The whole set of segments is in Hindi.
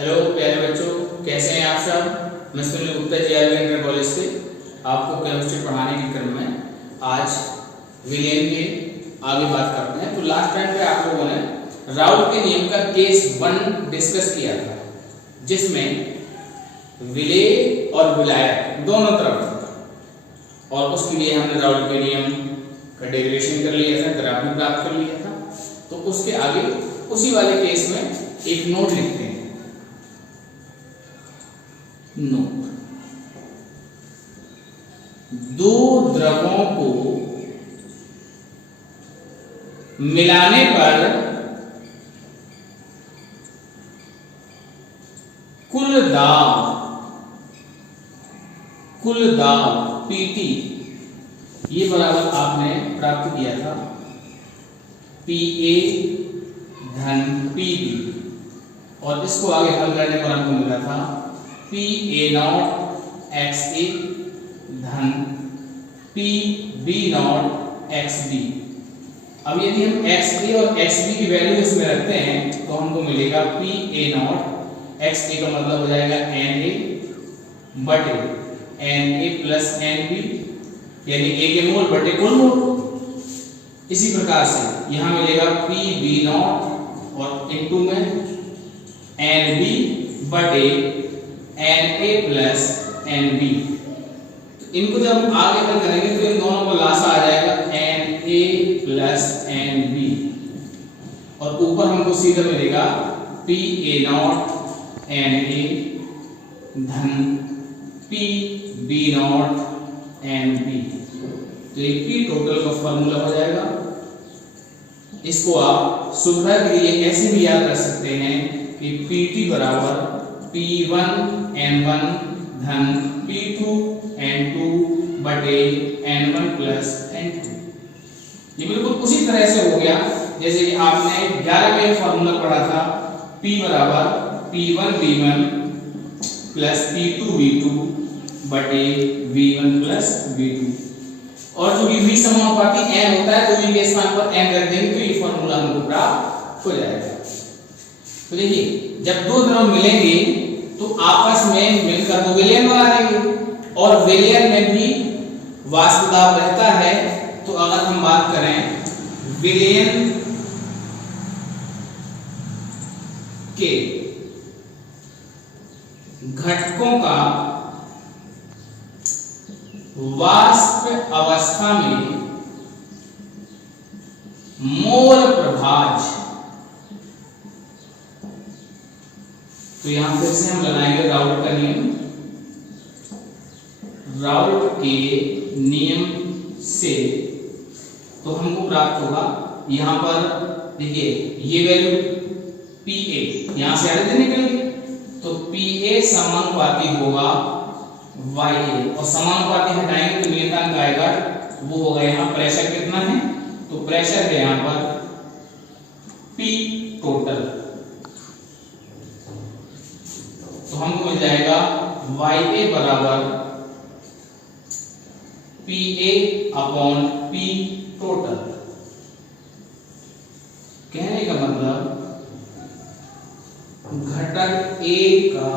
हेलो प्यारे बच्चों, कैसे हैं आप सब। मैं Sunil Gupta GRV inter college से आपको केमिस्ट्री पढ़ाने के क्रम में आज विलेन के आगे बात करते हैं। तो लास्ट टाइम पे आप लोगों ने राउल्ट के नियम का केस 1 डिस्कस किया था, जिसमें विले और विलायक दोनों तरफ था और उसके लिए हमने राउल्ट के नियम का डेरिवेशन कर लिया था, ग्राफ भी प्राप्त कर लिया था। तो उसके आगे उसी वाले केस में एक नोट लिखते हैं। नोट, दो द्रवों को मिलाने पर कुल दाब पीटी ये बराबर आपने प्राप्त किया था PA धन PB, और इसको आगे हल करने पर हमको मिला था PA0 XA धन PB0 XB। अब यदि हम XA और XB की वैल्यू इसमें रखते हैं तो हमको मिलेगा PA0 XA का मतलब हो जाएगा NA बटे NA प्लस NB, यानी A के मोल बटे कुल मोल। इसी प्रकार से यहाँ मिलेगा PB0 और इनटू में NB बटे NA प्लस NB। तो इनको जब हम आगे हल करेंगे तो इन दोनों को लासा आ जाएगा NA प्लस NB, और ऊपर हमको सीधा मिलेगा PA0 NA धन PB0 NB। तो एक P टोटल का फॉर्मूला हो जाएगा। इसको आप सुविधा के लिए ऐसे भी याद कर सकते हैं कि PT बराबर P1 N1 धन P2 N2 बटे N1 प्लस N2। ये बिल्कुल उसी तरह से हो गया जैसे कि आपने 11 में फॉर्मूला पढ़ा था, P बराबर P1 V1 plus P2 V2 बटे V1 प्लस V2। और जो V समानुपाती n होता है तो V के स्थान पर n रख देंगे तो ये फॉर्मूला हमको प्राप्त हो जाएगा। तो देखिए, जब दो द्रव मिलेंगे तो आपस में मिलकर तो विलयन बना देंगे, और विलयन में भी वाष्प दाब रहता है। तो अगर हम बात करें विलयन के घटकों का वाष्प अवस्था में मोल प्रभाज, तो यहां फिर से हम लगाएंगे राउल्ट का नियम। राउल्ट के नियम से तो हमको प्राप्त होगा, यहां पर देखिए ये वैल्यू PA यहां से आगे निकल गई, तो PA समानुपाती होगा YA, और समानुपाती हटाएंगे तो नियतांक आएगा, वो होगा यहाँ प्रेशर कितना है, तो प्रेशर है यहाँ पर P टोटल। तो हमको मिल जाएगा YA बराबर PA अपॉन P टोटल। कहने का मतलब घटक A का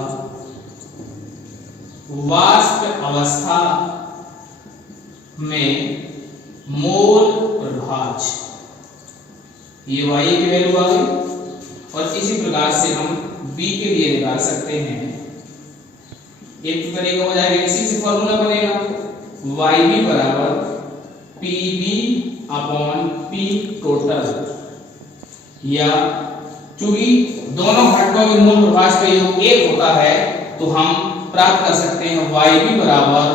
वाष्प अवस्था में मोल प्रभाज, ये YA की वैल्यू आ गई। और इसी प्रकार से हम B के लिए निकाल सकते हैं। एक तरीका हो जाएगा, इसी से फॉर्मूला बनेगा YB बराबर PB अपॉन P टोटल, या चूंकि दोनों घटकों के मूल प्रभाज का योग 1 होता है तो हम प्राप्त कर सकते हैं YB बराबर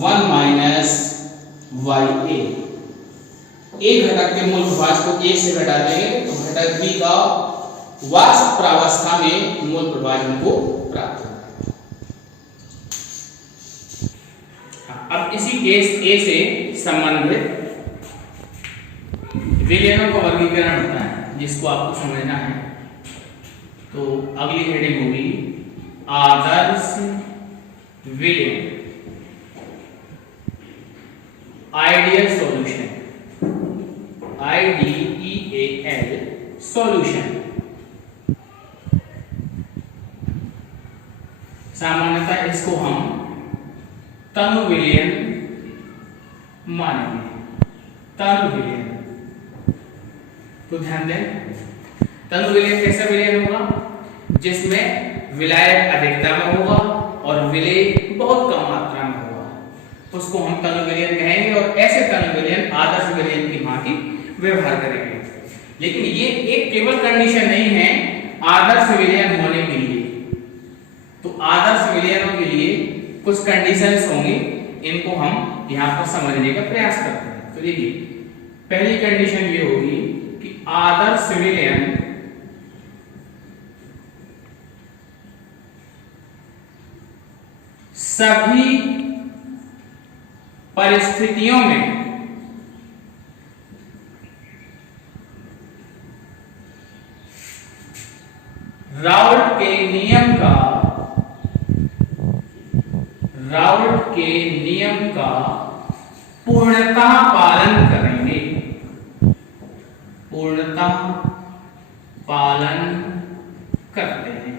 1 माइनस YA। एक घटक के मूल प्रभाज को 1 से घटा देंगे तो घटक B का वाष्प प्रावस्था में मूल प्रभाज हमको प्राप्त होगा। अब इसी केस A से संबंधित विलयनों का वर्गीकरण होता है, जिसको आपको समझना है। तो अगली हेडिंग होगी आदर्श विलयन, आइडियल सॉल्यूशन, IDEAL सॉल्यूशन। सामान्यतः इसको हम तनु विलयन मानेंगे, तनु विलयन। तो ध्यान दें, तनु विलयन कैसा विलयन होगा? जिसमें विलायक अधिकता में होगा और विलेय बहुत कम मात्रा में होगा, उसको हम तनु विलयन कहेंगे। और ऐसे तनु विलयन आदर्श विलयन की भांति व्यवहार करेंगे। लेकिन ये एक केवल कंडीशन नहीं है आदर्श विलयन होने के लिए। तो आदर्श विलयनों के लिए कुछ कंडीशंस होंगी, इनको हम यहाँ पर समझने का प्रयास करते हैं। तो देखिए, पहली कंडीशन ये होगी कि आदर्श विलयन सभी परिस्थितियों में राउल्ट के नियम का पूर्णतः पालन करेंगे, पूर्णतः पालन करते हैं।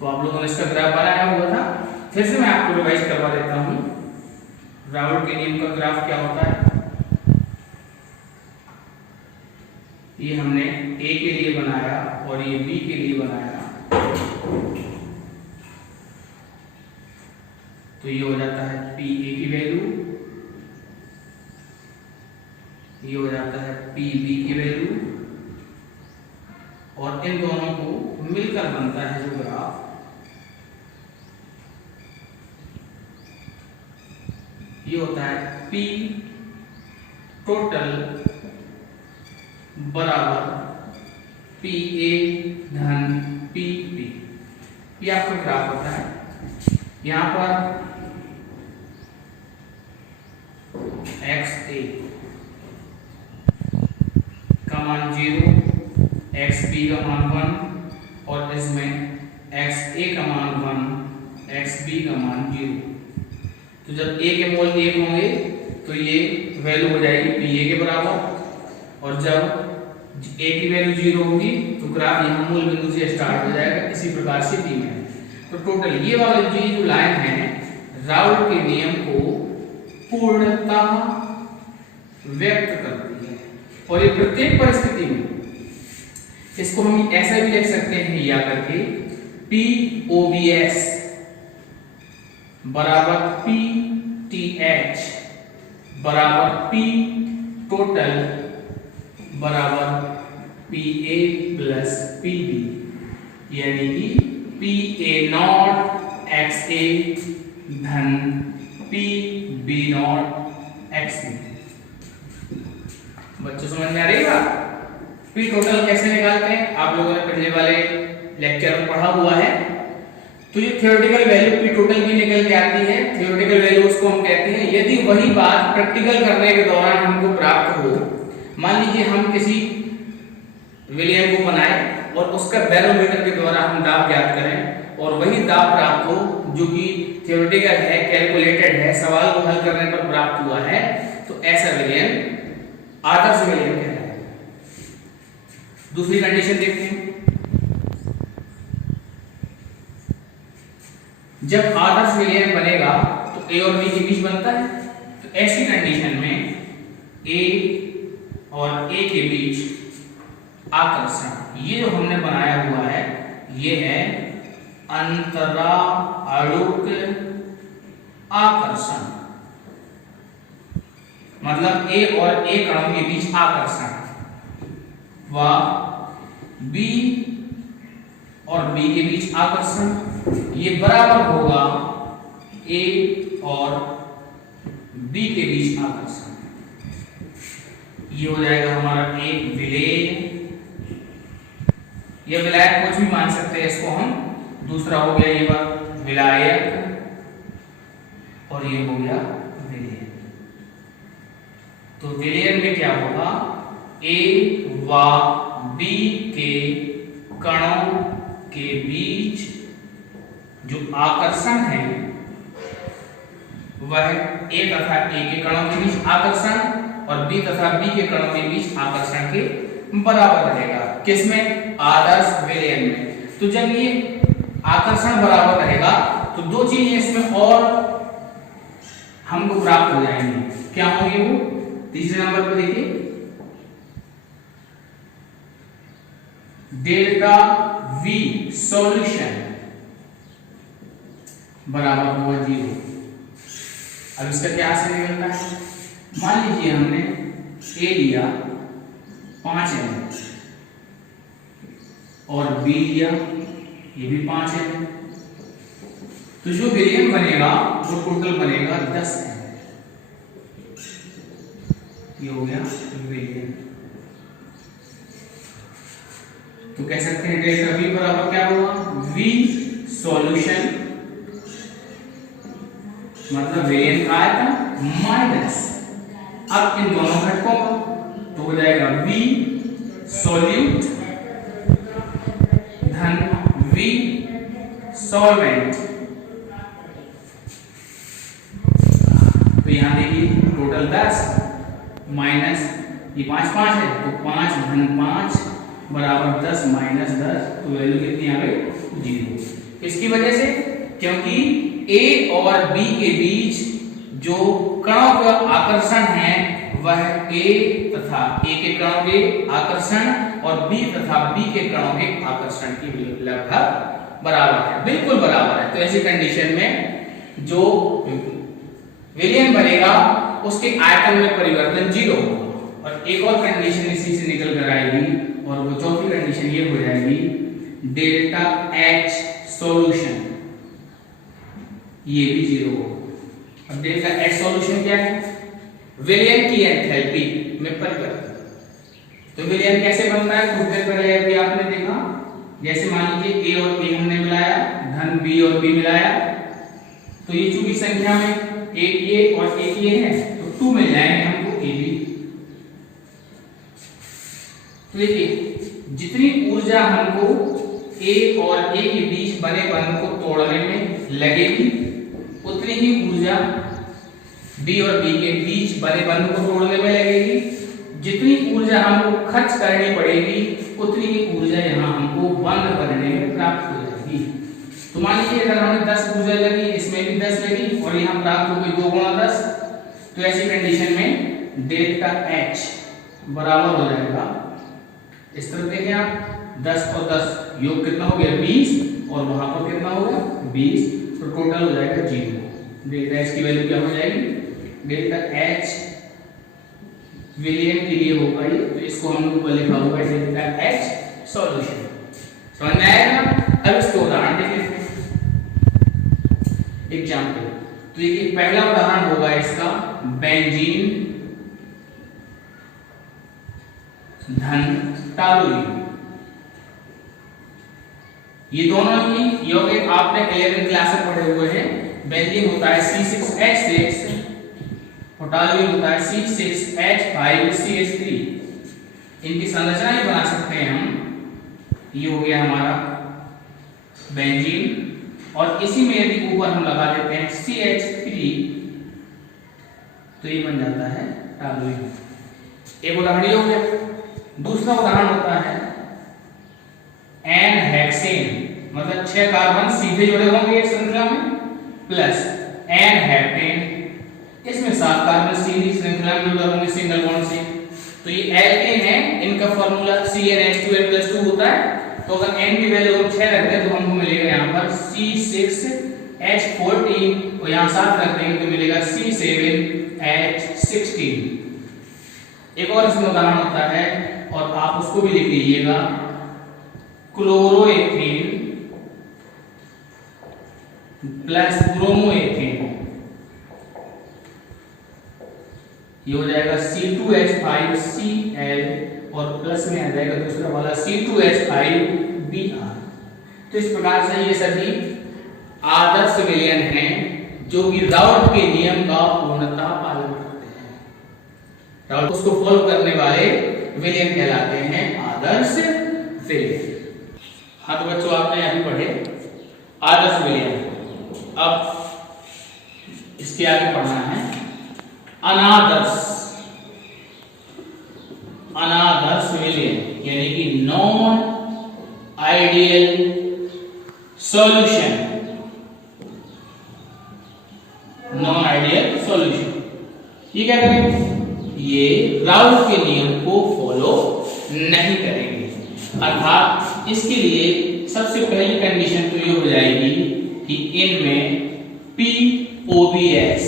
तो आप लोगों ने इसका ग्राफ बनाया हुआ था, फिर से मैं आपको रिवाइज करवा देता हूं। राउल्ट के नियम का ग्राफ क्या होता है? ये हमने ए के लिए बनाया और ये बी के लिए बनाया। तो ये हो जाता है पी ए की वैल्यू, ये हो जाता है पी बी की वैल्यू, और इन दोनों को मिलकर बनता है जो ग्राफ, ये होता है पी टोटल बराबर पी ए धन पी बी। ये आपका ग्राफ होता है। यहां पर एक्स ए का मान 0, एक्स बी का मान 1 और इसमें एक्स ए का मान 1, एक्स बी का मान 0। तो जब ए के मोल 1 होंगे तो ये वैल्यू हो जाएगी पी ए के बराबर, और जब ए की वैल्यू 0 होगी तो ग्राफ यहाँ मूल बिंदु से स्टार्ट हो जाएगा। इसी प्रकार से बी में। तो टोटल ये वाली जो लाइन है राउल्ट के नियम को पूर्णतः व्यक्त करती है, और ये प्रत्येक परिस्थिति में इसको हम ऐसा भी लिख सकते हैं या करके पी ओ बी एस बराबर पी टी एच बराबर पी टोटल बराबर P A plus P B, यानी कि P A nought X A धन P B nought X B. बच्चों समझ में आ रही बात? पी टोटल कैसे निकालते हैं आप लोगों ने पहले वाले लेक्चर में पढ़ा हुआ है। तो ये थ्योरेटिकल वैल्यू पी टोटल की निकल के आती है। थ्योरेटिकल वैल्यू उसको हम कहते हैं। यदि वही बात प्रैक्टिकल करने के दौरान हमको प्राप्त हो, मान लीजिए हम किसी विलयन को बनाए और उसका बैरोमीटर के द्वारा हम दाब ज्ञात करें और वही दाब प्राप्त हो जो कि थ्योरेटिकल है, कैलकुलेटेड है, सवाल को हल करने पर प्राप्त हुआ है, तो ऐसा विलयन आदर्श विलयन कहलाता है। दूसरी कंडीशन देखते हैं। जब आदर्श विलयन बनेगा तो ए और बी के बीच बनता है। तो ऐसी कंडीशन में ए और ए के बीच आकर्षण, ये जो हमने बनाया हुआ है ये है अंतराणुक आकर्षण, मतलब ए और ए कणों के बीच आकर्षण, व बी और बी के बीच आकर्षण ये बराबर होगा ए और बी के बीच आकर्षण। ये हो जाएगा हमारा एक विलेय। ये विलायक कुछ भी मान सकते हैं इसको हम। दूसरा हो गया ये विलायक और ये हो गया विलेय। तो विलयन में क्या होगा, ए व बी के कणों के बीच जो आकर्षण है वह ए तथा ए के कणों के बीच आकर्षण और बी तथा बी के कणों के बीच आकर्षण के बराबर रहेगा। किसमें? आदर्श विलयन में। तो जब ये आकर्षण बराबर रहेगा तो दो चीजें इसमें और हमको प्राप्त हो जाएंगी। क्या होंगे वो? तीसरे नंबर पर देखिए, डेल्टा V सॉल्यूशन बराबर होगा 0। अब इसका क्या से निकलता है? मान लीजिए हमने A लिया 5 ml और B लिया ये भी 5 ml, तो जो विलयन बनेगा वो टोटल बनेगा 10 ml। ये हो गया विलयन। तो कह सकते हैं डेल्टा V बराबर क्या होगा? V सॉल्यूशन मतलब विलयन का आयतन माइनस अब इन दोनों घटकों का, तो हो जाएगा V सॉल्यूट धन V सॉल्वेंट। तो यहां देखिए टोटल 10 माइनस ये 5 5 है तो 5 धन 5 बराबर 10 माइनस 10, तो वैल्यू कितनी आ गई? 0। इसकी वजह से क्योंकि A और B के बीच जो कणों का आकर्षण है वह A तथा A के कणों के आकर्षण और B तथा B के कणों के आकर्षण की लगभग बराबर है, बिल्कुल बराबर है। तो ऐसी कंडीशन में जो विलयन बनेगा उसके आयतन में परिवर्तन 0 होगा। और एक और कंडीशन इसी से निकल कर आएगी और वो चौथी कंडीशन ये हो जाएगी डेल्टा H सॉल्यूशन ये भी 0 होगा। अब डेल्टा H सॉल्यूशन क्या है? विलयन की एंथैल्पी में परिवर्तन। तो विलयन कैसे बनता है? कुछ देर पहले अभी आपने देखा, जैसे मान लीजिए A और B हमने मिलाया धन B और B मिलाया, तो ये चूंकि संख्या में एक ये और एक ये है तो 2 मिल जाएंगे हमको AB। तो देखिए जितनी ऊर्जा हमको A और A के बीच बने बंध को तोड़ने में लगेगी उतनी ही ऊर्जा B और B के बीच बने बंध को तोड़ने में लगेगी। जितनी ऊर्जा हमको खर्च करनी पड़ेगी उतनी ही ऊर्जा यहाँ हमको बंध बनने में प्राप्त हो जाएगी। तो मान लीजिए अगर हमें 10 ऊर्जा लगी, इसमें भी 10 लगी और यहाँ प्राप्त हो गई 2 गुणा 10, तो ऐसी कंडीशन में डेल्टा H बराबर हो जाएगा, इस तरह देखें आप 10 और 10 योग कितना हो गया 20 और वहां पर कितना होगा 20, तो टोटल हो जाएगा 0। डेल्टा H की वैल्यू क्या हो जाएगी? डेल्टा H विलयन के लिए होगा ये, तो इसको हम ऊपर लिखा हुआ है डेल्टा H सॉल्यूशन। समझ में आएगा? अब इसको उदाहरण देख लेते हैं एग्जाम्पल। तो ये पहला उदाहरण होगा इसका बेंजीन धन टॉलुइन। ये दोनों ही यौगिक आपने 11th क्लास में पढ़े हुए हैं। बेंजीन होता है C6H6 और टॉलुइन होता है C6H5CH3। इनकी संरचना ही बना सकते हैं हम। ये हो गया हमारा बेंजीन और इसी में यदि ऊपर हम लगा देते हैं CH3 तो ये बन जाता है टॉलुइन। एक उदाहरण हो गया। दूसरा उदाहरण होता है N-हेक्सेन, मतलब 6 कार्बन सीधे जुड़े होंगे एक श्रृंखला में प्लस N-हेप्टेन, इसमें 7 कार्बन सीधी श्रृंखला में जुड़े होंगे सिंगल बॉन्ड से। तो ये एल्केन है, इनका फॉर्मूला CnH2n+2 होता है। तो अगर n की वैल्यू हम 6 रखते हैं तो हमको मिलेगा यहाँ पर C6H14 और यहाँ 7 रखते हैं तो मिलेगा C7H16। एक और इसमें उदाहरण होता है और आप उसको भी लिख लीजिएगा, क्लोरोएथेन प्लस ब्रोमोएथेन, ये हो जाएगा C2H5Cl और प्लस में आ जाएगा दूसरा वाला C2H5Br। तो इस प्रकार से ये सभी आदर्श विलयन हैं जो कि राउट के नियम का पूर्णतः पालन करते हैं। राउट उसको फॉलो करने वाले विलयन कहलाते हैं आदर्श विलयन। हाँ तो बच्चों आपने अभी पढ़े आदर्श विलयन। अब इसके आगे पढ़ना है अनादर्श विलयन, यानी कि non ideal solution, non ideal solution. ये क्या करेंगे, ये राउल्ट के नियम को फॉलो नहीं करेंगे। अर्थात इसके लिए सबसे पहली कंडीशन तो ये हो जाएगी कि इनमें POBS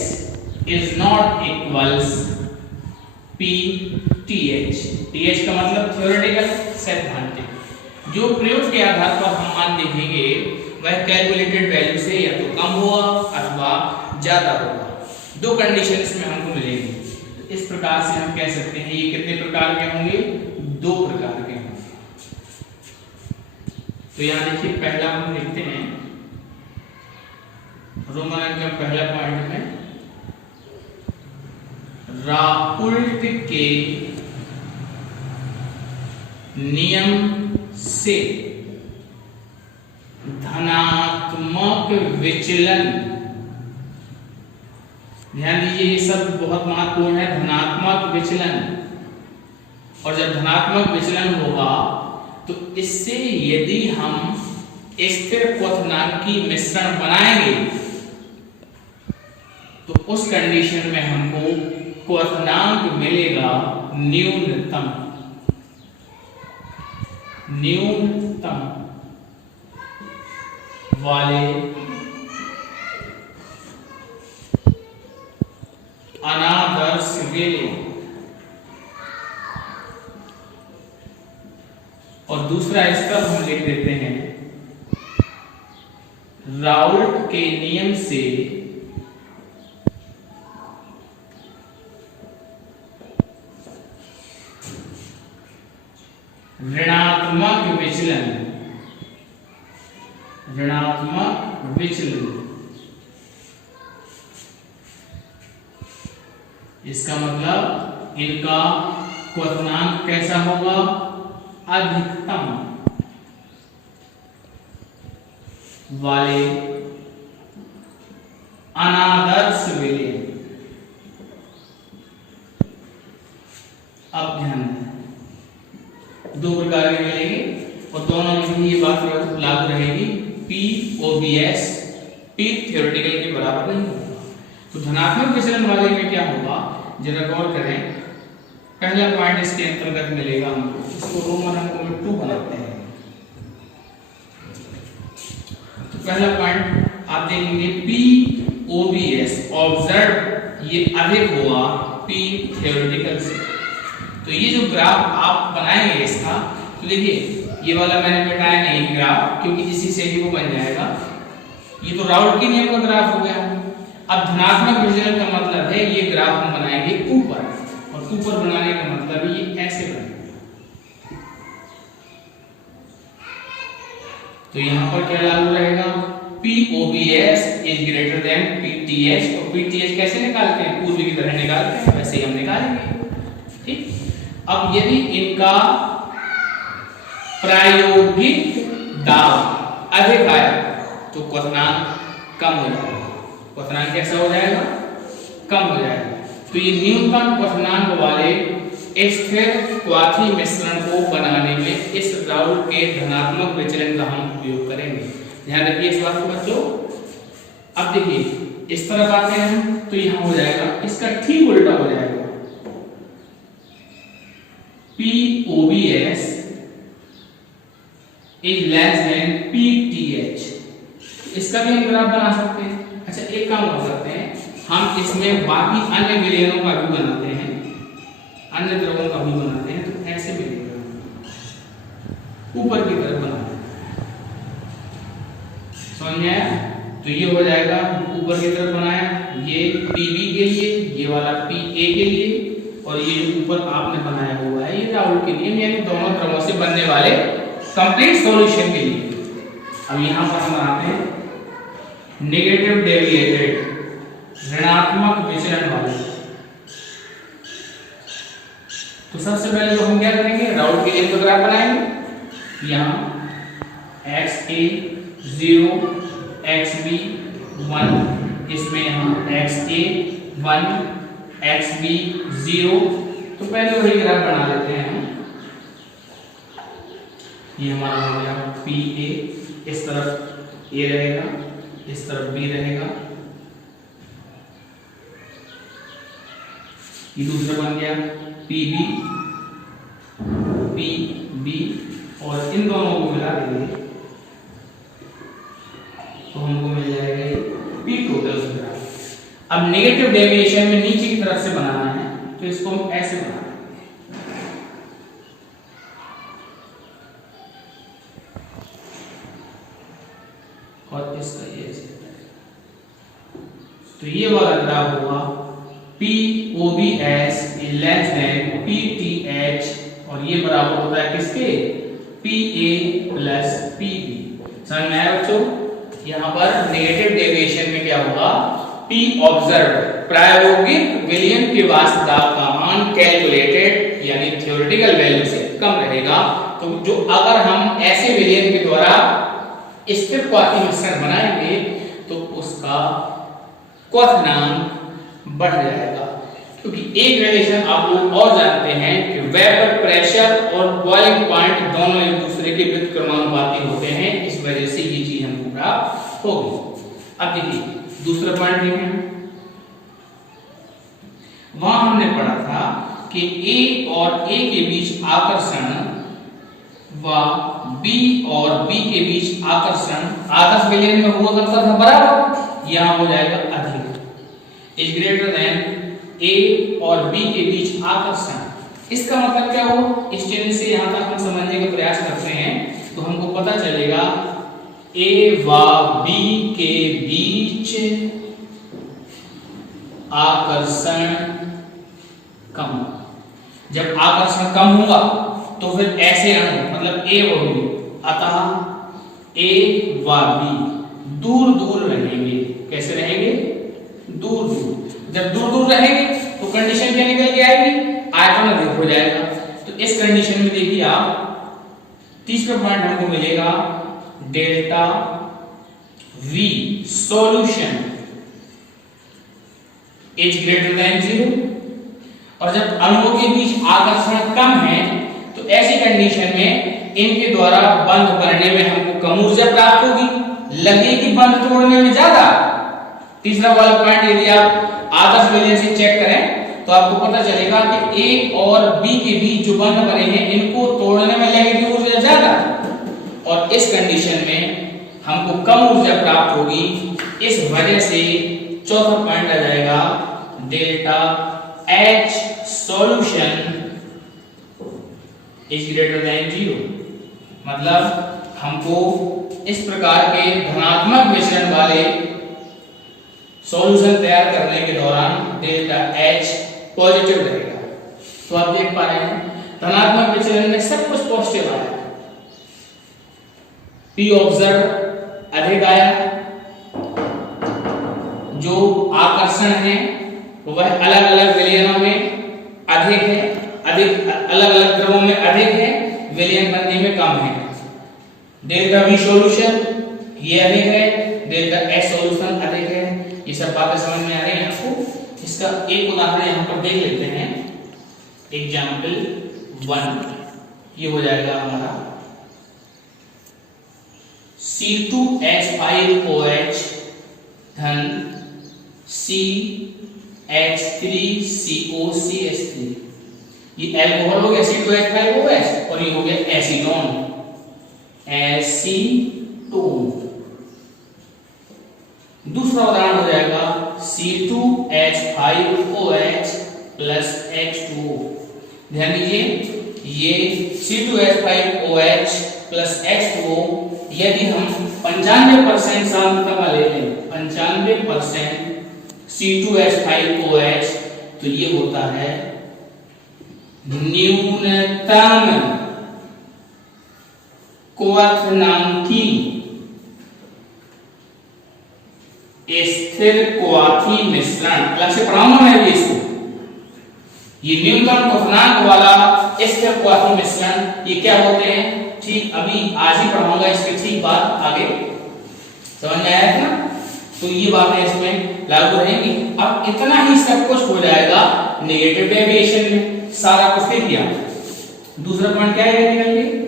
is not equals PTH। TH का मतलब थ्योरेटिकल, सैद्धांतिक। जो प्रयोग के आधार पर हम मान देखेंगे वह कैलकुलेटेड वैल्यू से या तो कम होगा अथवा ज्यादा होगा। दो कंडीशंस में हमको मिलेंगे। तो इस प्रकार से हम कह सकते हैं ये कितने प्रकार के होंगे, दो प्रकार के होंगे। तो यहाँ देखिए पहला हम लिखते हैं रोमन अंक का पहला पॉइंट में, राउल्ट के नियम से धनात्मक विचलन। ध्यान दीजिए ये सब बहुत महत्वपूर्ण है, धनात्मक विचलन। और जब धनात्मक विचलन होगा तो इससे यदि हम स्थिर क्वथनांकी मिश्रण बनाएंगे तो उस कंडीशन में हमको क्वथनांक मिलेगा न्यूनतम वाले अनादर्श विलयन। और दूसरा इसका हम लिख देते हैं राउल्ट के नियम से ऋणात्मक विचलन। इसका मतलब इनका क्वथनांक कैसा होगा, अधिकतम वाले अनादर्श विलयन। अब ध्यान दें दो प्रकार के मिलेंगे और दोनों में भी ये बात लागू रहेगी, POBS P थ्योरेटिकल के बराबर नहीं होगा। तो धनात्मक विचलन वाले में क्या होगा, जरा गौर करें। पहला पॉइंट इसके अंतर्गत मिलेगा हमको, इसको रोमन अंकों में 2 बनाते हैं। तो पहला पॉइंट आप देखेंगे POBS ऑब्जर्व ये अधिक होगा P थ्योरेटिकल से। तो ये जो ग्राफ आप बनाएंगे इसका, तो देखिए ये वाला मैंने मिटाया नहीं ग्राफ, क्योंकि इसी से ही वो बन जाएगा। ये तो राउल्ट के नियम का ग्राफ हो गया। अब धनात्मक विचलन का मतलब है ये ग्राफ हम बनाएंगे ऊपर, और ऊपर बनाने का मतलब ये ऐसे बनेगा। तो यहां पर क्या लागू रहेगा, POBS is greater than PTH। और PTH कैसे निकालते हैं, पूर्व की तरह निकालते हैं, वैसे ही हम निकालेंगे। ठीक। अब यदि इनका प्रायोगिक दाब अधिक आया तो क्वथनांक कम हो जाएगा। क्वथनांक कैसा हो जाएगा, कम हो जाएगा। तो ये न्यूनतम क्वथनांक वाले स्थिर क्वाथी मिश्रण को बनाने में इस राउल्ट के धनात्मक विचलन का हम उपयोग करेंगे। ध्यान रखिए इस बात को बच्चों। अब देखिए इस तरफ आते हैं हम, तो यहां हो जाएगा इसका ठीक उल्टा हो जाएगा, POBS is less than PTH। इसका भी हम ग्राफ बना सकते हैं। अच्छा एक काम कर सकते हैं, हम इसमें बाकी अन्य विलयनों का भी बनाते हैं, अन्य द्रवों का भी बनाते हैं। तो ऐसे मिलेगा, ऊपर की तरफ बनाते हैं, समझ में आया। तो ये हो जाएगा ऊपर की तरफ बनाया, ये PB के लिए, ये वाला PA के लिए, और ये ऊपर आपने बनाया हुआ है ये राउल्ट के नियम, यानी दोनों द्रवों से बनने वाले कंप्लीट सॉल्यूशन के लिए। अब यहां पर हम बनाते हैं नेगेटिव डेविएटेड ऋणात्मक विचलन वाले। तो सबसे पहले तो हम क्या करेंगे, राउल्ट के नियम का ग्राफ बनाएंगे। यहाँ XA 0, XB 1, इसमें यहाँ XA 1, XB 0। तो पहले वही ग्राफ बना लेते हैं हम। ये हमारा हो गया PA, इस तरफ ए रहेगा, इस तरफ बी रहेगा, ये दूसरा बन गया पी बी, और इन दोनों को मिला देंगे तो हमको मिल जाएगा ये पी टोटल ग्राफ। अब नेगेटिव डेविएशन में नीचे की तरफ से बनाना है तो इसको हम ऐसे बनाएंगे, और इसका ये ऐसे, तो ये वाला ग्राफ होगा POBS is less than PTH, और ये बराबर होता है किसके, PA प्लस PB। समझ में आया बच्चों? यहाँ पर नेगेटिव डेविएशन में क्या होगा, P ऑब्जर्व प्रायोगिक विलयन की वास्तविकता का मान कैलकुलेटेड यानी थ्योरेटिकल वैल्यू से कम रहेगा। तो जो अगर हम ऐसे विलयन के द्वारा स्थिर क्वाथी मिश्रण बनाएंगे तो उसका क्वाथनांक बढ़ जाएगा, क्योंकि एक रिलेशन आप लोग और जानते हैं कि वेपर प्रेशर और बॉइलिंग पॉइंट दोनों एक दूसरे के व्युत्क्रमानुपाती होते हैं, इस वजह से ये चीज हमको प्राप्त होगी। अब देखिए दूसरा पॉइंट देखें, वहां हमने पढ़ा था कि A और A के बीच आकर्षण व B और B के बीच आकर्षण आदर्श विलयन में हुआ करता था बराबर, यहां हो जाएगा अधिक, इज ग्रेटर देन A और B के बीच आकर्षण। इसका मतलब क्या हो, इस चिन्ह से यहां तक हम समझने का प्रयास करते हैं तो हमको पता चलेगा A व B के बीच आकर्षण कम। जब आकर्षण कम होगा तो फिर ऐसे अणु मतलब A व B, अतः A व B दूर दूर रहेंगे। कैसे रहेंगे, दूर दूर। जब दूर दूर रहेंगे तो कंडीशन क्या निकल के आएगी, आयतन अधिक हो जाएगा। तो इस कंडीशन में देखिए आप तीसरा पॉइंट हमको मिलेगा delta V solution is greater than 0, और जब अणुओं के बीच आकर्षण कम है तो ऐसी कंडीशन में इनके द्वारा बंध करने में हमको कम ऊर्जा प्राप्त होगी, लगेगी बंध तोड़ने में ज्यादा। तीसरा वाला पॉइंट यदि आप आदर्श विलयन से चेक करें तो आपको पता चलेगा कि A और B के बीच जो बंध बने हैं इनको तोड़ने में लगेगी ऊर्जा ज्यादा, और इस कंडीशन में हमको कम ऊर्जा प्राप्त होगी। इस वजह से चौथा पॉइंट आ जाएगा delta H solution is greater than 0। मतलब हमको इस प्रकार के धनात्मक मिश्रण वाले सॉल्यूशन तैयार करने के दौरान डेल्टा H पॉजिटिव रहेगा। तो आप देख पा रहे हैं धनात्मक मिश्रण में सब कुछ पॉजिटिव आया, P ऑब्जर्व अधिक आया, जो आकर्षण है वह अलग अलग विलयनों में अधिक है, अधिक अलग अलग द्रवों में अधिक है, विलयन बनने में कम है। डेल्टा V सॉल्यूशन ये अधिक है, डेल्टा H सॉल्यूशन अधिक है। ये सब बातें समझ में आ रही हैं आपको। इसका एक उदाहरण यहां पर देख लेते हैं, एग्जाम्पल 1। ये हो जाएगा हमारा C2H5OH धन CH3COCH3। ये एल्कोहल हो गया C2H5OH और ये हो गया एसीटोन, एसीटोन। दूसरा उदाहरण हो जाएगा C2H5OH प्लस H2O। ध्यान दीजिए ये C2H5OH प्लस H2O यदि हम 95% सांद्रता ले लें, 95% C2H5OH, तो ये होता है न्यूनतम क्वाथनांकी स्थिर क्वाथी मिश्रण। अलग से पढ़ाऊंगा मैं भी इसको। ये न्यूनतम क्वाथनांक वाला स्थिर क्वाथी मिश्रण ये क्या होते हैं, ठीक अभी आज ही पढ़ाऊंगा, इसके ठीक बाद आगे समझ में आया था। तो ये बातें इसमें लागू रहेंगी। अब इतना ही सब कुछ हो जाएगा नेगेटिव डेविएशन में, सारा कुछ लिख दिया। दूसरा पॉइंट क्या है,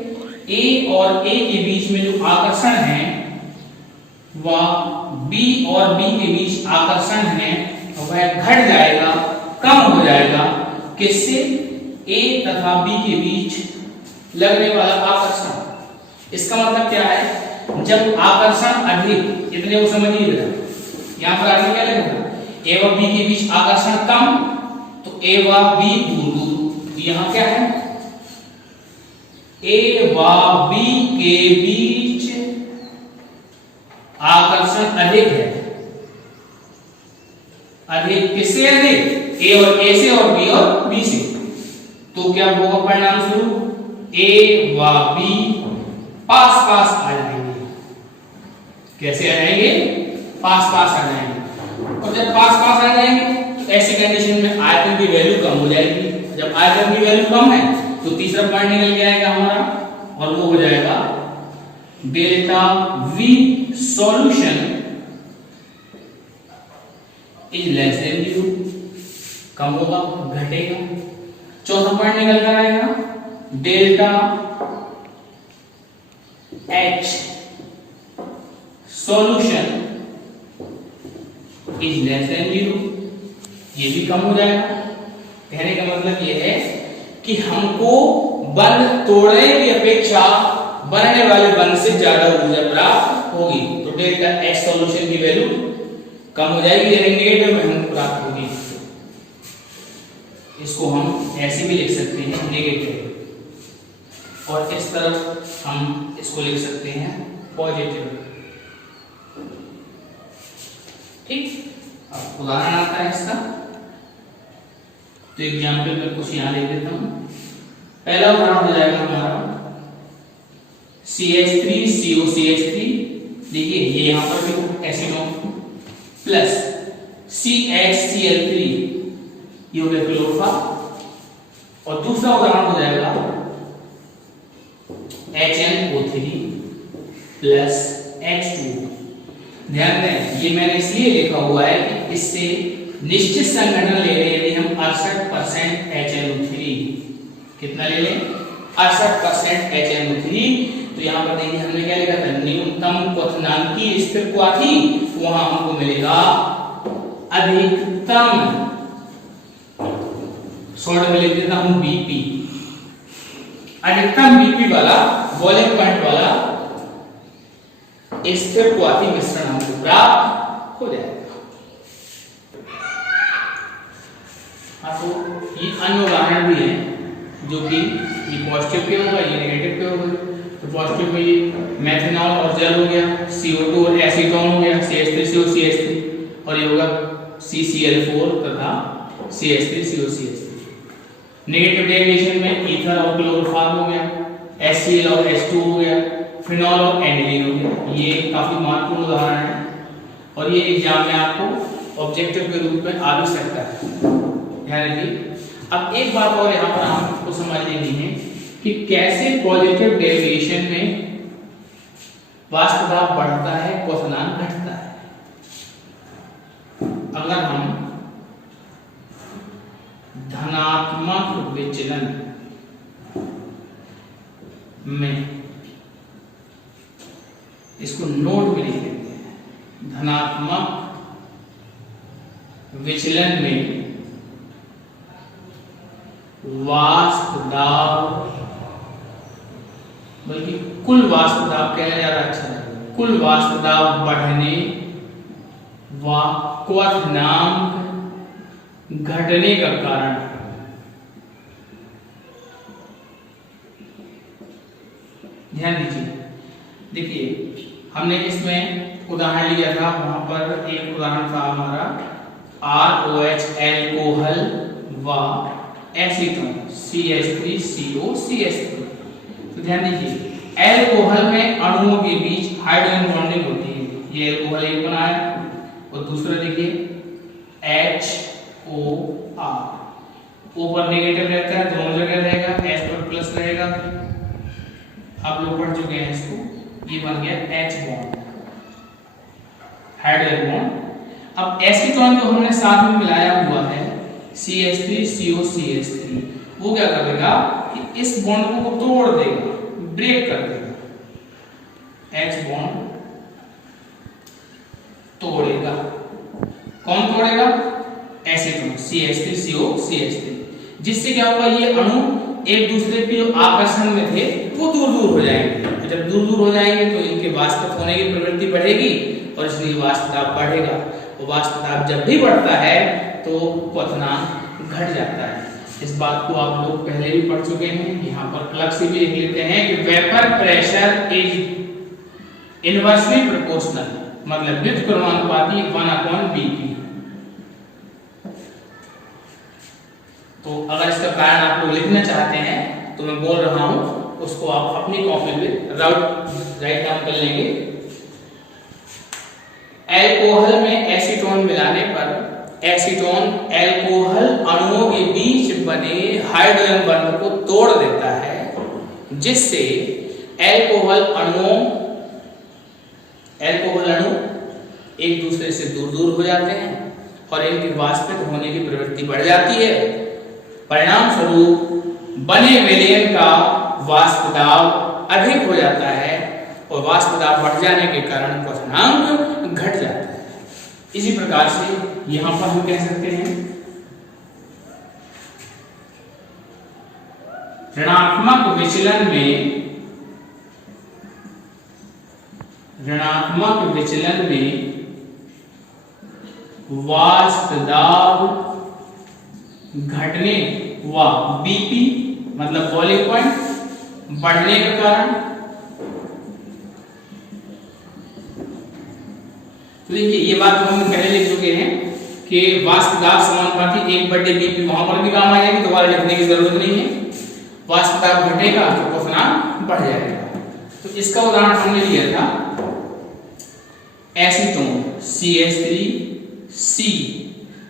A और A के बीच में जो आकर्षण है व बी और बी के बीच आकर्षण है वह घट जाएगा, कम हो जाएगा। किससे? ए तथा बी के बीच लगने वाला आकर्षण। इसका मतलब क्या है? जब आकर्षण अधिक, इतने को समझिए बेटा, यहां पर आगे क्या लिखा? ए व बी के बीच आकर्षण कम, तो ए व बी दूर दूर। यहां क्या है? ए व बी के बीच आकर्षण अधिक है। अधिक किससे? अधिक ए और ए से और बी और बी से। तो क्या होगा परिणाम स्वरूप? ए व बी पास पास आ जाएंगे। कैसे आ जाएंगे? पास पास आ जाएंगे। और जब पास पास आ जाएंगे तो ऐसी कंडीशन में आयतन की वैल्यू कम हो जाएगी। जब आयतन की वैल्यू कम है तो तीसरा पॉइंट निकल के आएगा हमारा, और वो हो जाएगा delta V solution is less than 0। कम होगा, घटेगा। चौथा पॉइंट निकल कर आएगा delta H solution is less than 0। ये भी कम हो जाएगा। कहने का मतलब ये है कि हमको बंध तोड़ने की अपेक्षा बनने वाले बंध से ज्यादा ऊर्जा प्राप्त होगी। तो डेल्टा H सॉल्यूशन की वैल्यू कम हो जाएगी, यानी नेगेटिव में हमको प्राप्त होगी। इसको हम ऐसे भी लिख सकते हैं नेगेटिव, और इस तरफ हम इसको लिख सकते हैं पॉजिटिव। ठीक, अब उदाहरण आता है इसका, तो एग्जाम्पल में कुछ यहां लिख देता हूं। पहला उदाहरण हो जाएगा हमारा CH3COCH3। देखिए ये यहां पर भी एसीटोन प्लस CHCl3, ये हो गया क्लोरोफॉर्म। और दूसरा उदाहरण हो जाएगा HNO3 प्लस H2। ध्यान दें, ये मैंने इसलिए लिखा हुआ है कि इससे निश्चित संघटन ले लें। यदि हम 68% HNO3, कितना ले लें? 68% HNO3, तो यहां पर देखिए हमने क्या लिखा था? न्यूनतम क्वथनांकीय स्थिर क्वाथी, वहां हमको मिलेगा अधिकतम, शॉर्ट में लिख देता हूं BP, अधिकतम BP वाला बॉइलिंग पॉइंट वाला स्थिर क्वाथी मिश्रण हमको प्राप्त हो जाएगा। तो ये अन्य उदाहरण भी है जो कि ये पॉजिटिव पे होगा, ये नेगेटिव पे होगा। तो पॉजिटिव में ये मेथनॉल और जल हो गया, CO2 और एसीटोन हो गया, CH3COCH3, और ये होगा CCl4 तथा CH3COCH3। नेगेटिव डेरिवेशन में ईथर और क्लोरोफॉर्म हो गया, HCl और H2 हो गया, फिनॉल और एनिलीन हो गया। ये काफी महत्वपूर्ण उदाहरण है, और ये एग्जाम में आपको ऑब्जेक्टिव के रूप में आ भी सकता है, ध्यान रखिए। अब एक बात और यहाँ पर आपको समझ लेनी है कि कैसे पॉजिटिव डेरिवेशन में वाष्प दाब बढ़ता है, क्वथनांक घटता है। अगर हम धनात्मक विचलन में, इसको नोट में लिख देते हैं, धनात्मक विचलन में वाष्प दाब, बल्कि कुल वाष्प दाब कहना ज्यादा अच्छा है, कुल वाष्प दाब बढ़ने व क्वथनांक घटने का कारण। ध्यान दीजिए, देखिए हमने इसमें उदाहरण लिया था, वहां पर एक उदाहरण था हमारा ROH एल्कोहल व एसीटोन CH3COCH3। तो ध्यान दीजिए, एल्कोहल में अणुओं के बीच हाइड्रोजन बॉन्डिंग होती है। ये एल्कोहल एक बनाया, और दूसरा देखिए HOR, ऊपर नेगेटिव रहता है, दोनों जगह रहेगा, H पर प्लस रहेगा। आप लोग पढ़ चुके हैं इसको, ये बन गया H बॉन्ड, हाइड्रोजन बॉन्ड। अब एसीटोन जो हमने साथ में मिलाया हुआ है CH3COCH3, वो क्या करेगा कि इस बॉन्ड को तोड़ देगा, ब्रेक कर देगा। H बॉन्ड तोड़ेगा। कौन तोड़ेगा? एसीटोन CH3COCH3, जिससे क्या होगा, ये अणु एक दूसरे के जो आकर्षण में थे वो दूर दूर हो जाएंगे। तो जब दूर दूर हो जाएंगे तो इनके वाष्पित होने की प्रवृत्ति बढ़ेगी और इसलिए वाष्प दाब बढ़ेगा। और वाष्प दाब जब भी बढ़ता है तो क्वथनांक घट जाता है। इस बात को आप लोग पहले भी पढ़ चुके हैं। यहाँ पर अलग से भी लिख लेते हैं कि vapour pressure is inversely proportional, मतलब व्युत्क्रमानुपाती 1/Bp। तो अगर इसका कारण आप लोग लिखना चाहते हैं तो मैं बोल रहा हूं, उसको आप अपनी कॉपी में राइट डाउन कर लेंगे। एल्कोहल में एसीटोन मिलाने पर एसीटोन एल्कोहल अणुओं के बीच बने हाइड्रोजन बंध को तोड़ देता है, जिससे एल्कोहल अणु एक दूसरे से दूर दूर हो जाते हैं और इनकी वाष्पित होने की प्रवृत्ति बढ़ जाती है। परिणाम स्वरूप बने विलयन का वाष्प दाब अधिक हो जाता है और वाष्प दाब बढ़ जाने के कारण क्वथनांक घट जाता है। इसी प्रकार से यहां पर हम कह सकते हैं ऋणात्मक विचलन में वाष्प दाब घटने व बीपी मतलब बॉइलिंग पॉइंट बढ़ने के कारण, तो देखिए ये बात हम पहले लिख चुके हैं कि वाष्प दाब समानुपाती 1/Bp, वहां पर भी काम आ जाएगी, दोबारा लिखने की जरूरत नहीं है। वाष्प दाब घटेगा तो क्वथनांक बढ़ जाएगा। तो इसका उदाहरण हमने लिया था एसीटोन CH3C,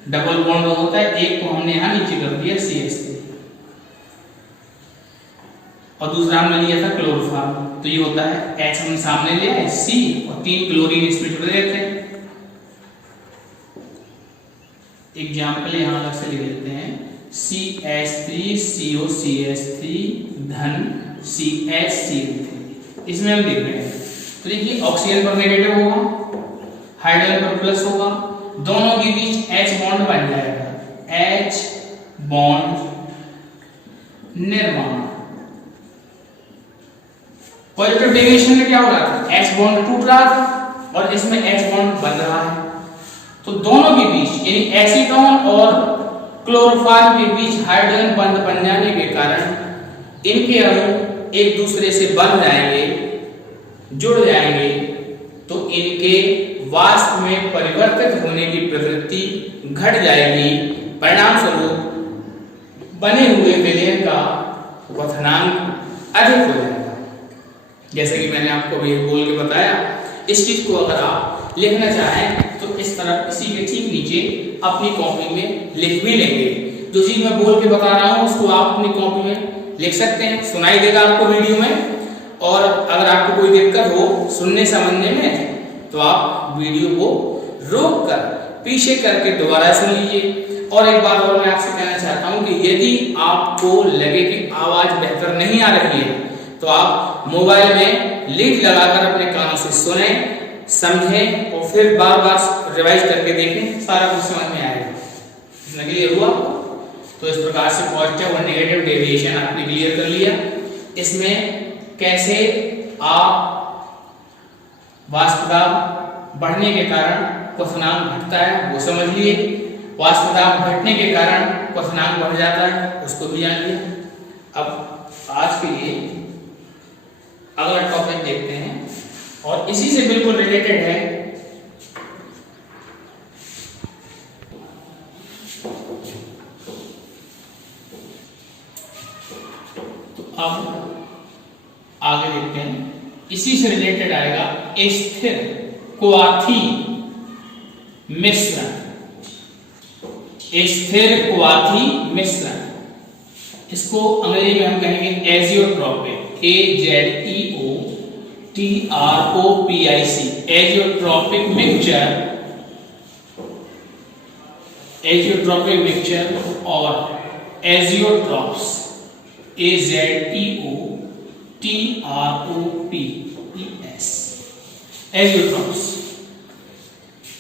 डबल बॉन्ड होता है, एक को हमने यहां नीचे कर दिया CH3, और दूसरा हमने लिया था क्लोरोफॉर्म। तो ये होता है H हम सामने लिया है, C और 3 क्लोरीन इसमें जुड़ देते हैं। एग्जाम्पल यहां अलग से लिख लेते हैं CH3COCH3 धन CH3, इसमें हम लिख रहे हैं। तो देखिए ऑक्सीजन पर नेगेटिव होगा, हाइड्रोजन पर प्लस होगा, दोनों के बीच H बॉन्ड बन जाएगा, H बॉन्ड निर्माण। पॉजिटिव डेविएशन में क्या हो रहा था, H बॉन्ड टूट रहा था और इसमें H बॉन्ड बन रहा है। तो दोनों के बीच यानी एसीटोन और क्लोरोफॉर्म के बीच हाइड्रोजन बंध बन जाने के कारण इनके अणु एक दूसरे से बंध जाएंगे, जुड़ जाएंगे, तो इनके वाष्प में परिवर्तित होने की प्रवृत्ति घट जाएगी। परिणाम स्वरूप बने हुए विलयन का क्वथनांक अधिक हो जाएगा। जैसे कि मैंने आपको अभी बोल के बताया, इस चीज को अगर आप लिखना चाहें तो इस तरह इसी के ठीक नीचे अपनी कॉपी में लिख भी लेंगे। जो चीज मैं बोल के बता रहा हूं उसको आप अपनी कॉपी में लिख सकते हैं, सुनाई देगा आपको वीडियो में। और अगर आपको कोई दिक्कत हो सुनने समझने में तो आप वीडियो को रोक कर पीछे करके दोबारा सुन लीजिए। और एक बात और मैं आपसे कहना चाहता हूं कि यदि आपको लगे कि आवाज बेहतर नहीं आ रही है तो आप मोबाइल में लीड लगाकर अपने कानों से सुने, समझें और फिर बार बार रिवाइज करके देखें, सारा कुछ समझ में आएगा। इतना क्लियर हुआ? तो इस प्रकार से पॉजिटिव और नेगेटिव डेविएशन आपने क्लियर कर लिया। इसमें कैसे आप वाष्प दाब बढ़ने के कारण क्वथनांक घटता है वो समझ लिए, वाष्प दाब घटने के कारण क्वथनांक बढ़ जाता है उसको भी जान लिया। अब आज के लिए अगला टॉपिक देखते हैं और इसी से बिल्कुल रिलेटेड है। तो अब आगे देखते हैं, इसी से रिलेटेड आएगा स्थिर क्वाथी मिश्रण। स्थिर क्वाथी मिश्रण, इसको अंग्रेजी में हम कहेंगे एजियोट्रोपिक, AZEOTROPIC, एजियोट्रोपिक मिक्सचर और एजियोट्रॉप्स, AZEOTROPES, एजियोट्रॉप्स।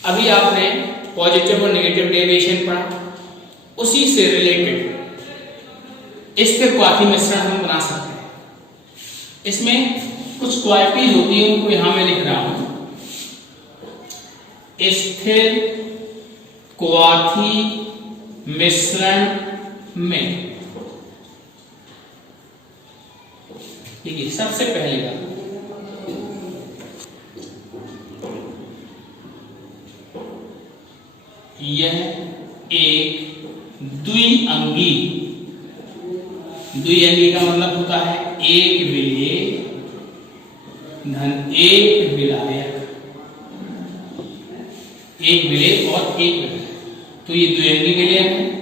अभी आपने पॉजिटिव और नेगेटिव डेरिवेशन पढ़ा, उसी से रिलेटेड स्थिर क्वाथी मिश्रण हम बना सकते हैं। इसमें कुछ क्वालिटीज होती है, उनको यहां मैं लिख रहा हूं। स्थिर क्वाथी मिश्रण में देखिए, सबसे पहली बात, यह एक द्विअंगी, द्विअंगी का मतलब होता है एक विलेय धन एक विलायक, एक विलेय और एक विलायक, तो ये द्विअंगी विलेय है।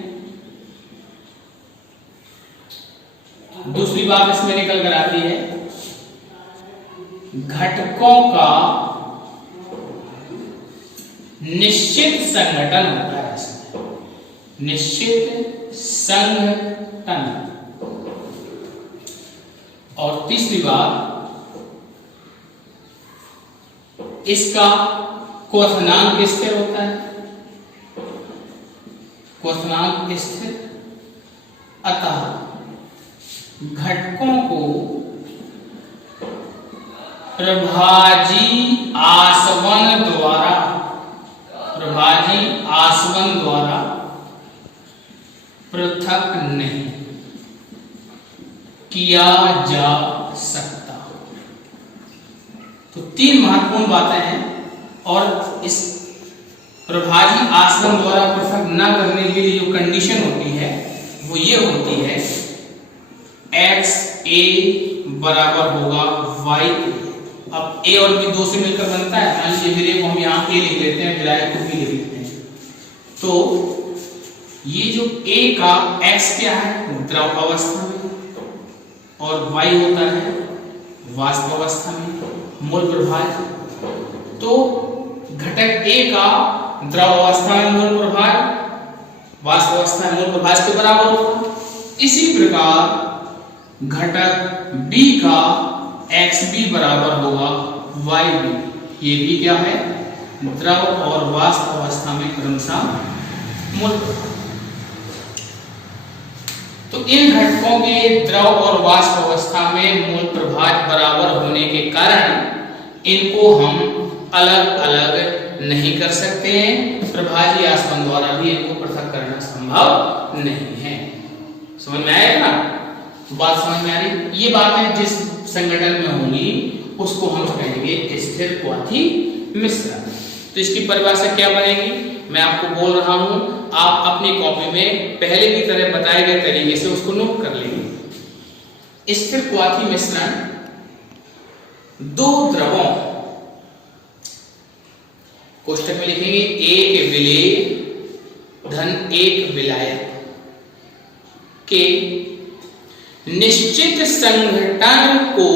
दूसरी बात इसमें निकल कर आती है, घटकों का निश्चित संघटन होता है इसमें, निश्चित संघटन। और तीसरी बात, इसका क्वथनांक स्थिर होता है, क्वथनांक स्थिर। अतः घटकों को प्रभाजी आसवन द्वारा, प्रभाजी आसवन द्वारा पृथक नहीं किया जा सकता। तो तीन महत्वपूर्ण बातें हैं, और इस प्रभाजी आसवन द्वारा पृथक न करने के लिए जो कंडीशन होती है वो ये होती है, x a बराबर होगा y a। अब a और b दो से मिलकर बनता है, मान लीजिए विलेय को हम यहाँ a लिख लेते हैं, विलायक को b लिख लेते हैं। तो ये जो a का x क्या है, द्रव अवस्था में, और y होता है वाष्प अवस्था में मूल प्रभाज। तो घटक a का द्रव अवस्था में मूल प्रभाज, वाष्प अवस्था में मूल प्रभाज के बराबर होगा। इसी प्रकार घटक b का xb बराबर होगा yb। ये भी क्या है, द्रव और वाष्प अवस्था में क्रमशः मूल। तो इन घटकों के द्रव और वाष्प अवस्था में मूल प्रभाज बराबर होने के कारण इनको हम अलग अलग नहीं कर सकते हैं, प्रभाजी आसवन द्वारा भी इनको पृथक करना संभव नहीं है। समझ में आएगा ना? बात समझ में आ रही? ये बातें जिस संगठन में होंगी उसको हम कहेंगे स्थिर क्वाथी मिश्रण। तो इसकी परिभाषा क्या बनेगी मैं आपको बोल रहा हूं, आप अपनी कॉपी में पहले की तरह बताए गए तरीके से उसको नोट कर लेंगे। स्थिर क्वाथी मिश्रण दो द्रवों, कोष्टक में लिखेंगे एक विलेय धन एक विलायक के निश्चित संघटन को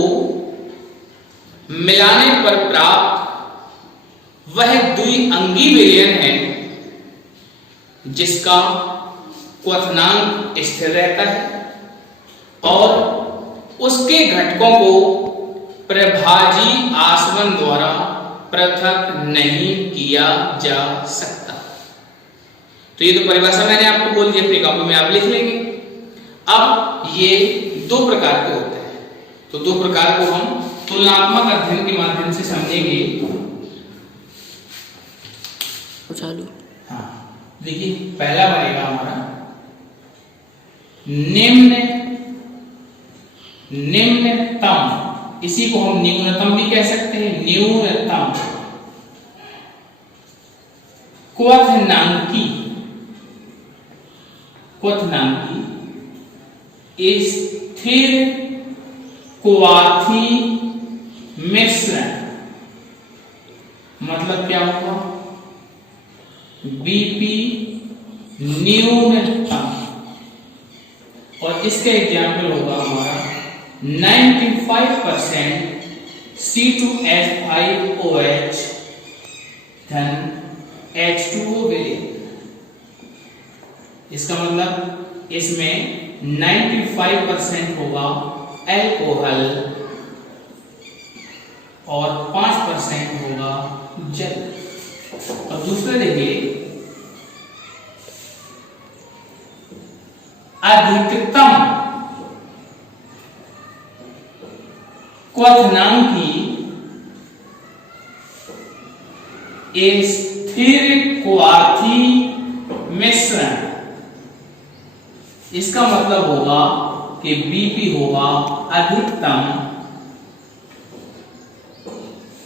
मिलाने पर प्राप्त वह द्विअंगी विलयन है जिसका क्वथनांक स्थिर रहता है और उसके घटकों को प्रभाजी आसवन द्वारा पृथक नहीं किया जा सकता। तो ये तो परिभाषा मैंने आपको बोल दी, अपनी कॉपी में आप लिख लेंगे। अब ये दो प्रकार के होते हैं, तो दो प्रकार को हम तुलनात्मक अध्ययन के माध्यम से समझेंगे। चालू। हाँ, देखिए पहला बनेगा हमारा निम्नतम, इसी को हम न्यूनतम भी कह सकते हैं, न्यूनतम क्वथनांकी स्थिर क्वाथी मिश्रण। मतलब क्या होगा, बीपी न्यूनतम, और इसका एग्जाम्पल होगा हमारा 95% C2H5OH धन H2O विलयन। इसका मतलब इसमें 95% होगा अल्कोहल और 5% होगा जल। और दूसरा देखिए अधिकतम क्वथनांकी एक स्थिर क्वाथी मिश्रण, इसका मतलब होगा कि बीपी होगा अधिकतम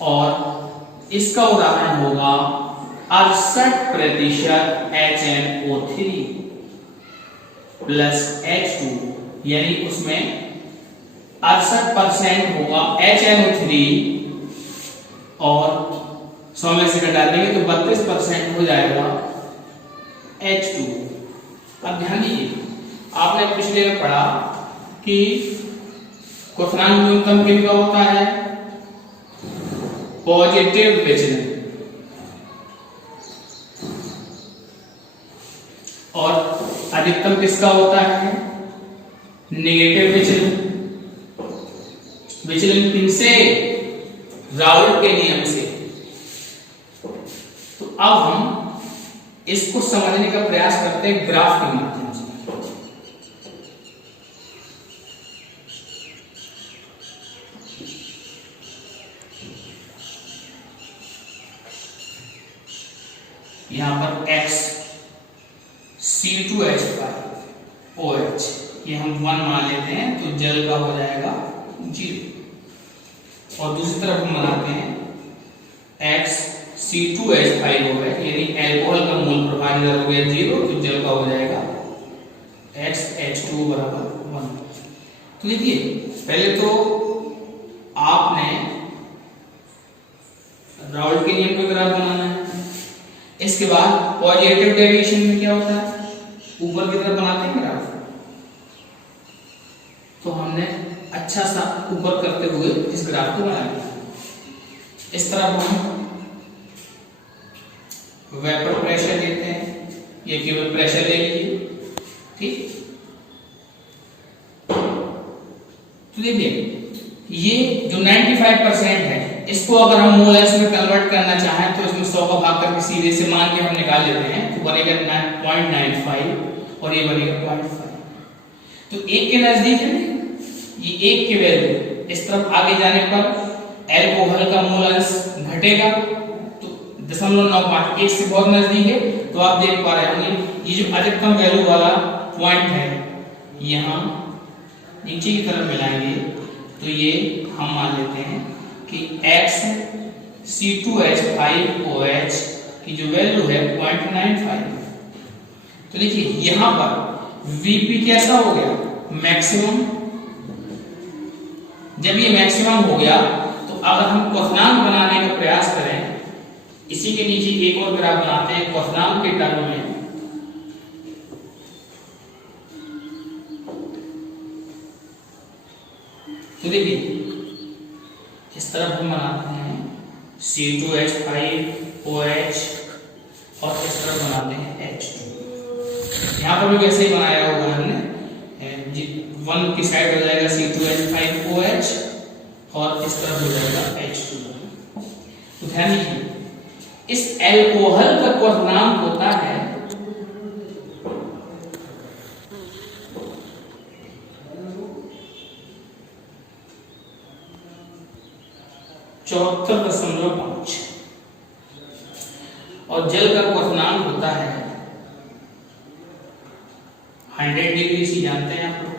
और इसका उदाहरण होगा 68% HNO3 प्लस H2, यानी उसमें 68% होगा HNO3 और 100 में से घटा देंगे तो 32% हो जाएगा H2। अब ध्यान दीजिए, आपने पिछले में पढ़ा कि क्वथनांक न्यूनतम किनका होता है, पॉजिटिव विचलन, और अधिकतम किसका होता है, नेगेटिव विचलन। विचलन किनसे, राउल्ट के नियम से। तो अब हम इसको समझने का प्रयास करते हैं ग्राफ के माध्यम से। यहां पर X C2H5OH ये हम 1 मान लेते हैं, तो जल का हो जाएगा 0। और दूसरी तरफ हम बनाते हैं X C2H5OH यानी एल्कोहल का मोल प्रभावी दर हो गया 0, तो जल का हो जाएगा XH2 बराबर 1। तो देखिए पहले तो आपने राउल्ट के नियम का ग्राफ बनाना है, इसके बाद पॉजिटिव डेविएशन में क्या होता है, ऊपर की तरफ बनाते हैं ग्राफ, तो हमने अच्छा सा ऊपर करते हुए इस ग्राफ को बनाया। इस तरफ हम वेपर प्रेशर लेते हैं, ये केवल प्रेशर ले लीजिए, ठीक। तो देखिए ये जो 95% है, इसको अगर हम मोलर्स में कन्वर्ट करना चाहें तो इसमें 100 का भाग करके सीधे से मान के हम निकाल लेते हैं, तो बनेगा 0.95 और ये बनेगा 0.5। तो एक के नजदीक है, ये एक के वैल्यू इस तरफ आगे जाने पर एल्कोहल का मोलर्स घटेगा, तो 0.95 एक से बहुत नजदीक है। तो आप देख पा रहे होंगे ये जो अधिकतम वैल्यू वाला पॉइंट है, यहाँ नीचे की तरफ मिलाएंगे तो ये हम मान लेते हैं कि X C2H5OH की जो वैल्यू है 0.95। तो देखिए यहां पर Vp कैसा हो गया, मैक्सिमम। जब ये मैक्सिमम हो गया तो अगर हम क्वथनांक बनाने का प्रयास करें, इसी के नीचे एक और ग्राफ बनाते हैं क्वथनांक के टर्म में। तो देखिए इस तरफ हम बनाते हैं C2H5OH और इस तरफ बनाते हैं H2। यहाँ पर भी वैसे ही बनाया होगा हमने, 1 की साइड हो जाएगा C2H5OH और इस तरफ हो जाएगा H2। तो ध्यान दीजिए इस एल्कोहल का क्वथनांक होता है 74.5 और जल का क्वथनांक होता है 100 डिग्री सी, जानते हैं आप लोग।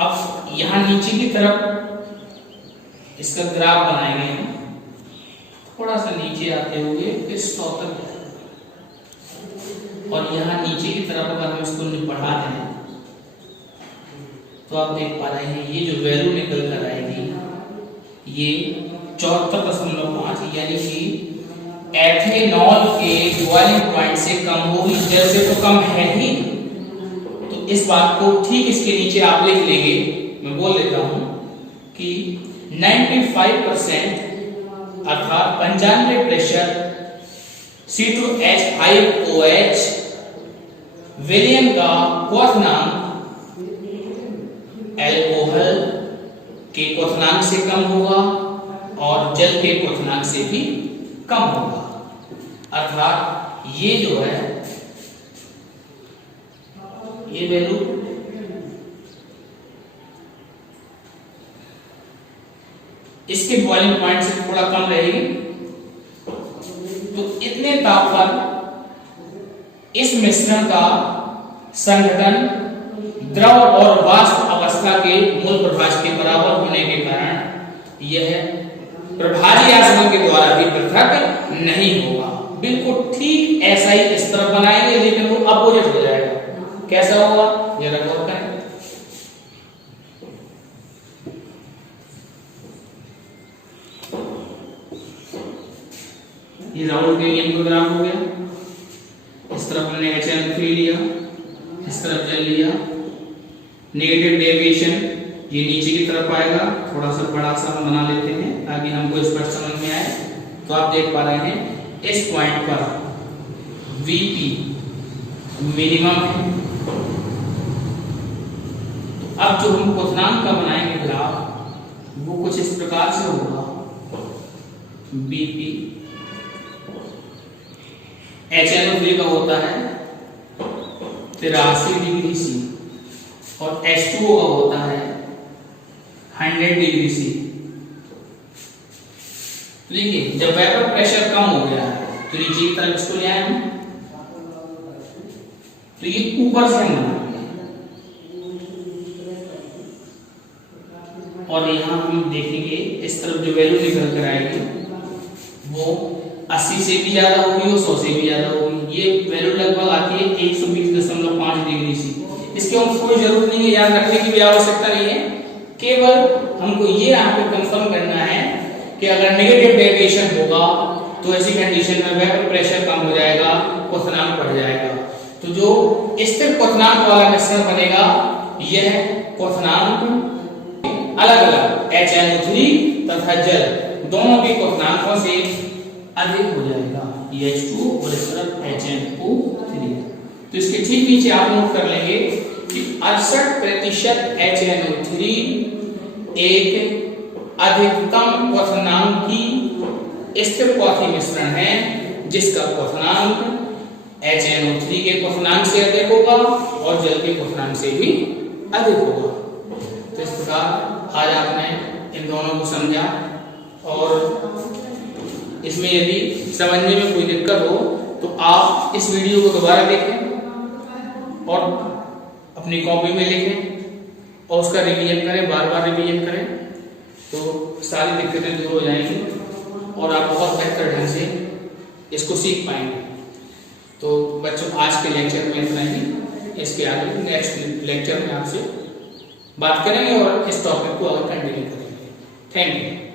अब यहां नीचे की तरफ इसका ग्राफ बनाएंगे हम, थोड़ा सा नीचे आते हुए फिर 100 तक, और यहां नीचे की तरफ अगर हम इसको बढ़ा दें तो आप देख पा रहे हैं ये जो वैल्यू निकल कर आएगी ये 74.5, यानी कि एथेनॉल के बॉइलिंग पॉइंट से कम होगी, जल से तो कम है ही। तो इस बात को ठीक इसके नीचे आप लिख लेंगे, मैं बोल देता हूं कि 95% अर्थात 95 प्रेशर C2H5OH विलयन का क्वथनांक एल्कोहल के क्वथनांक से कम होगा और जल के क्वथनांक से भी कम होगा। अर्थात ये जो है ये वैल्यू इसके बॉइलिंग पॉइंट से थोड़ा कम रहेगी। तो इतने ताप पर इस मिश्रण का संघटन द्रव और वाष्प अवस्था के मूल प्रभाज के बराबर होने के कारण यह प्रभावी आसवन के द्वारा भी पृथक नहीं होगा। बिल्कुल ठीक ऐसा ही इस तरफ बनाएंगे, लेकिन वो अपोजिट हो जाएगा। कैसा होगा जरा गौर करें। ये राउंड के लिए प्रोग्राम हो गया। इस तरफ हमने HNO3 लिया, इस तरफ जल लिया। नेगेटिव डेविएशन ये नीचे की तरफ आएगा। थोड़ा सा बड़ा सा हम बना लेते हैं ताकि हमको स्पष्ट समझ में आए। तो आप देख पा रहे हैं इस पॉइंट पर VP मिनिमम है। अब जो हम क्वथनांक का बनाएंगे ग्राफ वो कुछ इस प्रकार से होगा। BP HNO3 का होता है 83 डिग्री C और H2O का होता है 100 डिग्री C। देखिए जब वेपर प्रेशर कम हो गया है तो नीचे की तरफ इसको ले आए हम, तो ये ऊपर से हम और यहाँ हम देखेंगे इस तरफ जो वैल्यू निकल कर आएगी वो 80 से भी ज्यादा होगी और 100 से भी ज्यादा होगी। ये वैल्यू लगभग आती है 120.5 डिग्री C। इसके हम कोई जरूरत नहीं है, याद रखने की भी आवश्यकता नहीं है। केवल हमको ये यहाँ पे कंफर्म करना है कि अगर नेगेटिव डेविएशन होगा तो ऐसी कंडीशन में वेपर प्रेशर कम हो जाएगा, क्वथनांक बढ़ जाएगा। तो जो स्थिर क्वथनांक वाला मिश्रण बनेगा यह क्वथनांक अलग अलग HNO3 तथा जल दोनों के क्वथनांकों से अधिक हो जाएगा। H2 और इस तरफ HNO3। तो इसके ठीक नीचे आप नोट कर लेंगे कि 68% HNO3 एक अधिकतम क्वथनांक की स्थिर क्वथी मिश्रण है जिसका क्वथनांक HNO3 के क्वथनांक से अधिक होगा और जल के क्वथनांक से भी अधिक होगा। तो इस प्रकार आज आपने इन दोनों को समझा और इसमें यदि समझने में कोई दिक्कत हो तो आप इस वीडियो को दोबारा देखें और अपनी कॉपी में लिखें और उसका रिवीजन करें, बार बार रिवीजन करें, तो सारी दिक्कतें दूर हो जाएंगी और आप बहुत बेहतर ढंग से इसको सीख पाएंगे। तो बच्चों आज के लेक्चर में इतना ही। इसके आगे नेक्स्ट लेक्चर में आपसे बात करेंगे और इस टॉपिक को और कंटिन्यू करेंगे। Thank you.